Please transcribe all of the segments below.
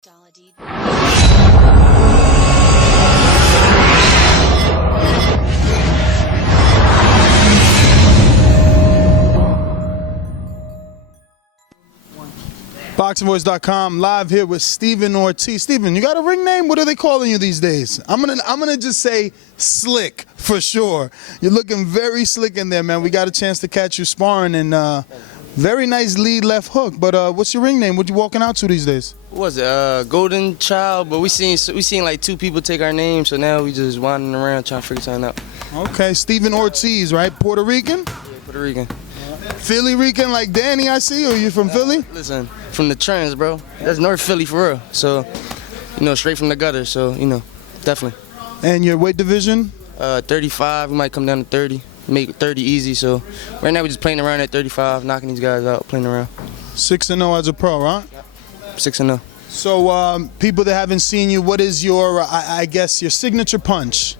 ThaBoxingvoice.com, live here with Steven Ortiz. Steven, you got a ring name? What are they calling you these days? I'm gonna just say Slick for sure. You're looking very slick in there, man. We got a chance to catch you sparring, and very nice lead left hook. But what's your ring name? What you walking out to these days? What was it? Golden Child. But we seen like 2 people take our name, so now we just wandering around trying to figure something out. Okay, Steven Ortiz, right? Puerto Rican? Yeah, Puerto Rican. Philly Rican like Danny, I see. Or you from Philly? Listen, from the trends, bro. That's North Philly for real. So, straight from the gutter. So, definitely. And your weight division? 35. We might come down to 30. Make 30 easy. So, right now we're just playing around at 35, knocking these guys out, playing around. 6-0 as a pro, right? 6-0. So, people that haven't seen you, what is your, I guess, your signature punch?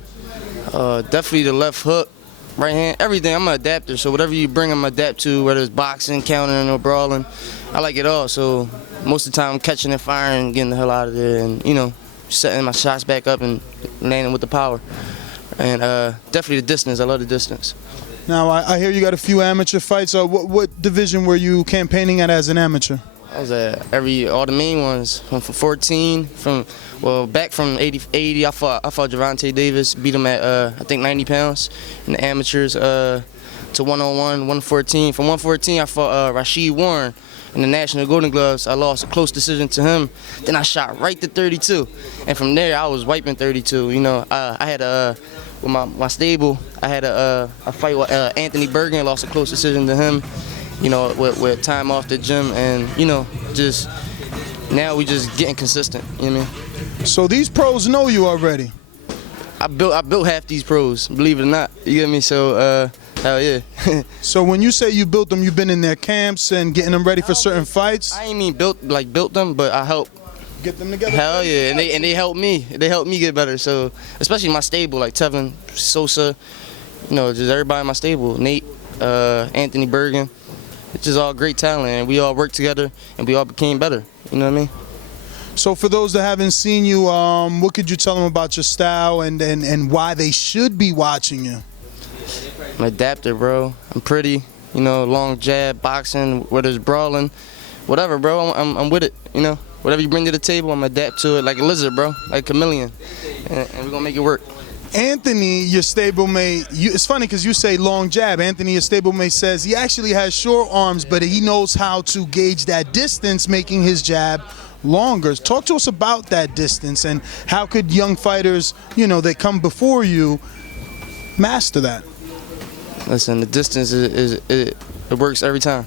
Definitely the left hook. Right hand, everything. I'm an adapter, so whatever you bring, I'm adapt to, whether it's boxing, countering, or brawling. I like it all, so most of the time I'm catching and firing, getting the hell out of there, and, setting my shots back up and landing with the power. And definitely the distance. I love the distance. Now, I hear you got a few amateur fights. What division were you campaigning at as an amateur? I was at all the main ones, from 14, back from 80, I fought Gervonta Davis, beat him at, I think, 90 pounds in the amateurs, to 101, 114. From 114, I fought Rashid Warren in the National Golden Gloves. I lost a close decision to him. Then I shot right to 32. And from there, I was wiping 32. I had with my stable, I had a fight with Anthony Bergen, lost a close decision to him. With time off the gym, and just now we just getting consistent. You know what I mean? So these pros know you already. I built half these pros, believe it or not. You get me? So hell yeah. So when you say you built them, you've been in their camps and getting them ready for certain fights. I ain't mean built them, but I helped get them together. Hell yeah, and they helped me. They helped me get better. So especially my stable, like Tevin, Sosa, just everybody in my stable, Nate, Anthony Bergen. It's just all great talent, and we all worked together, and we all became better. You know what I mean? So for those that haven't seen you, what could you tell them about your style and why they should be watching you? I'm an adapter, bro. I'm pretty, long jab, boxing, whether it's brawling, whatever, bro. I'm with it, Whatever you bring to the table, I'm adapt to it like a lizard, bro, like a chameleon, and we're gonna make it work. Anthony, your stablemate, it's funny because you say long jab. Anthony, your stablemate, says he actually has short arms, but he knows how to gauge that distance, making his jab longer. Talk to us about that distance and how could young fighters, they come before you, master that? Listen, the distance it works every time.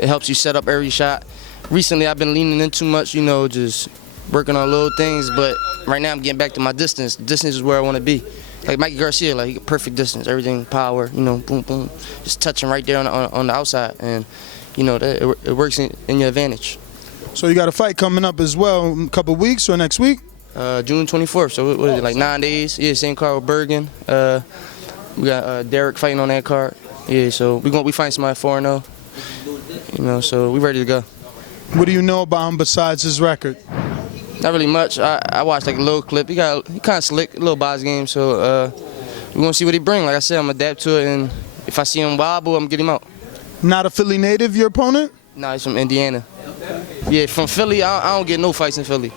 It helps you set up every shot. Recently, I've been leaning in too much, just working on little things, but right now I'm getting back to my distance. Distance is where I want to be. Like Mikey Garcia, like perfect distance, everything power, boom, boom, just touching right there on the outside, and it works in your advantage. So you got a fight coming up as well, in a couple weeks or next week? June 24th. So what is it, like 9 days? Yeah, same card with Bergen. We got Derek fighting on that card. Yeah, so we find somebody 4-0. So we ready to go. What do you know about him besides his record? Not really much. I watched like a little clip. He kind of slick, a little box game. So we're gonna see what he bring. Like I said, I'm adapt to it, and if I see him wobble, I'm gonna get him out. Not a Philly native, your opponent? Nah, he's from Indiana. Yeah, from Philly. I don't get no fights in Philly.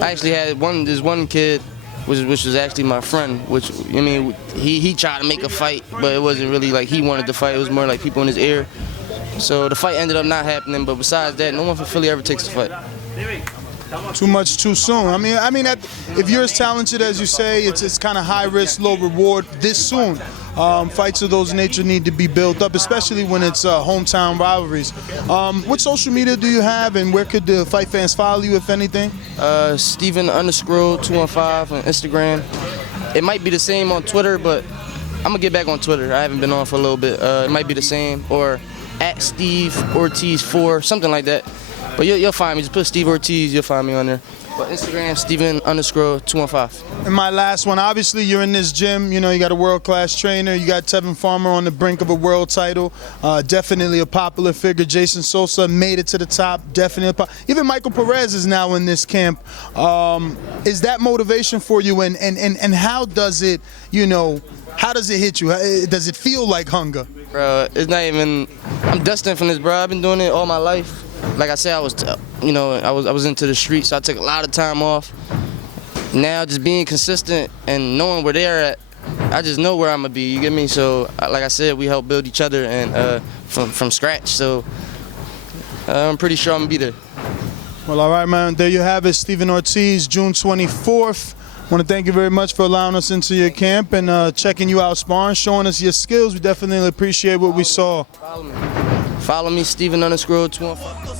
I actually had this one kid, which was actually my friend. Which he tried to make a fight, but it wasn't really like he wanted to fight. It was more like people in his ear. So the fight ended up not happening. But besides that, no one from Philly ever takes the fight. Too much too soon. I mean, if you're as talented as you say, it's kind of high risk, low reward this soon. Fights of those nature need to be built up, especially when it's hometown rivalries. What social media do you have, and where could the fight fans follow you, if anything? Steven_215 on Instagram. It might be the same on Twitter, but I'm gonna get back on Twitter. I haven't been on for a little bit. It might be the same, or at Steve Ortiz 4, something like that. But you'll find me. Just put Steve Ortiz, you'll find me on there. But Instagram, Steven_215. And my last one, obviously you're in this gym, you know, you got a world-class trainer, you got Tevin Farmer on the brink of a world title, definitely a popular figure. Jason Sosa made it to the top, definitely. Even Michael Perez is now in this camp. Is that motivation for you, and how does it, you know, how does it hit you? Does it feel like hunger? Bro, it's not even, I'm destined from this, bro. I've been doing it all my life. Like I said, I was into the streets, so I took a lot of time off. Now just being consistent and knowing where they're at, I just know where I'm gonna be. You get me? So like I said, we help build each other and from scratch. So I'm pretty sure I'm gonna be there. Well, all right, man. There you have it, Steven Ortiz, June 24th. I want to thank you very much for allowing us into your camp and checking you out sparring, showing us your skills. We definitely appreciate what we saw. Follow me, Steven_215.